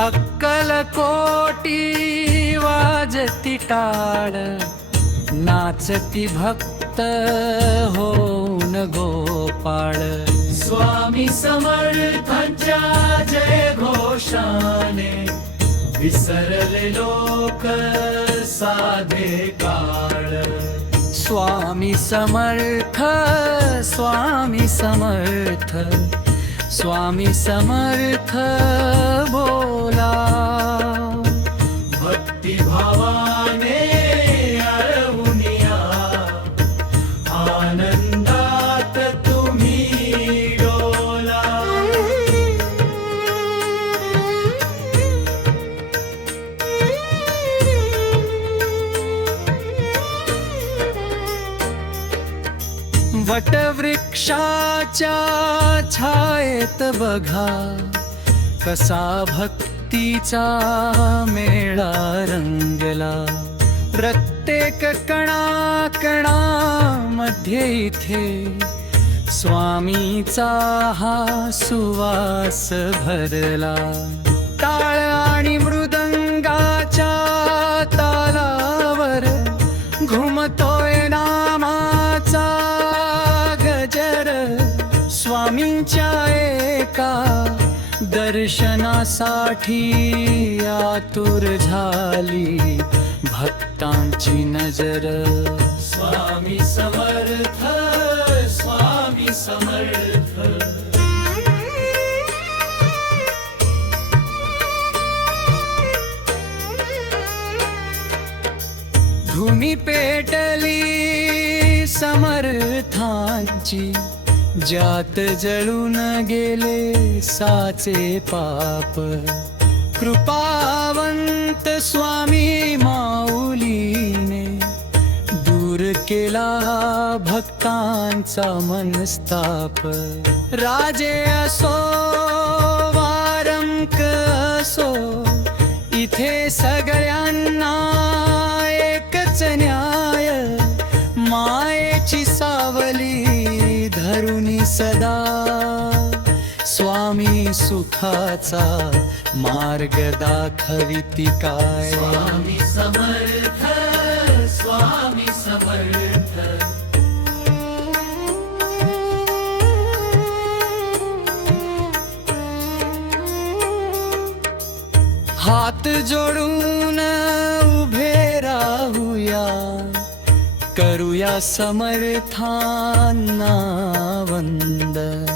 अक्कलकोटी वाजती टाळ, नाचती भक्त होऊन गोपाळ. स्वामी समर्थांच्या जय घोषाने विसरले लोक साधे काळ. स्वामी समर्थ, स्वामी समर्थ, स्वामी समर्थ बोला. भक्तिभावाने अळवूनिया, आनंदात तुम्ही डोला. वटवृक्षाच्या छायेत बघा, कसा भक्तीचा मेळा रंगला. प्रत्येक कणाकणामध्ये इथे स्वामीचा हा सुवास भरला. टाळ आणि मृदंगाच्या तालावर घुमतोय नामाचा गजर. स्वामींच्या एका दर्शनासाठी आतुर झाली भक्तांची नजर. स्वामी समर्थ, स्वामी समर्थ. धुनी पेटली समर्थांची, ज्यात जळून गेले साचे पाप. कृपावंत स्वामी माऊलीने दूर केला भक्तांचा मनस्ताप. राजे असो वारंक असो, इथे सगळ्यांना एकच न्याय. मायेची सावली धरुनी सदा, स्वामी सुखाचा मार्ग दाखविती काय. स्वामी समर्थ, स्वामी समर्थ. हात जोडून उभे राहूया, करूया समर्थांना वंदन.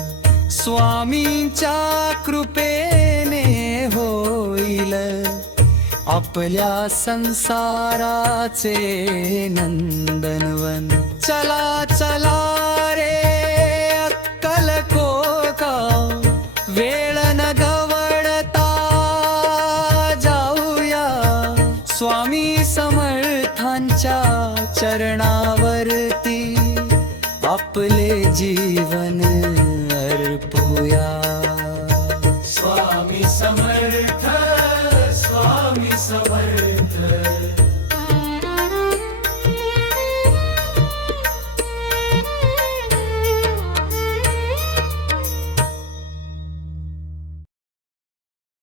स्वामींच्या कृपेने होईल आपल्या संसाराचे नंदनवन. चला चला रे अक्कलकोटा, वेळ न गवडता जाऊया स्वामी समर्थांच्या चरणावरती आपले जीवन अर्पूया. स्वामी समर्थ, स्वामी समर्थ.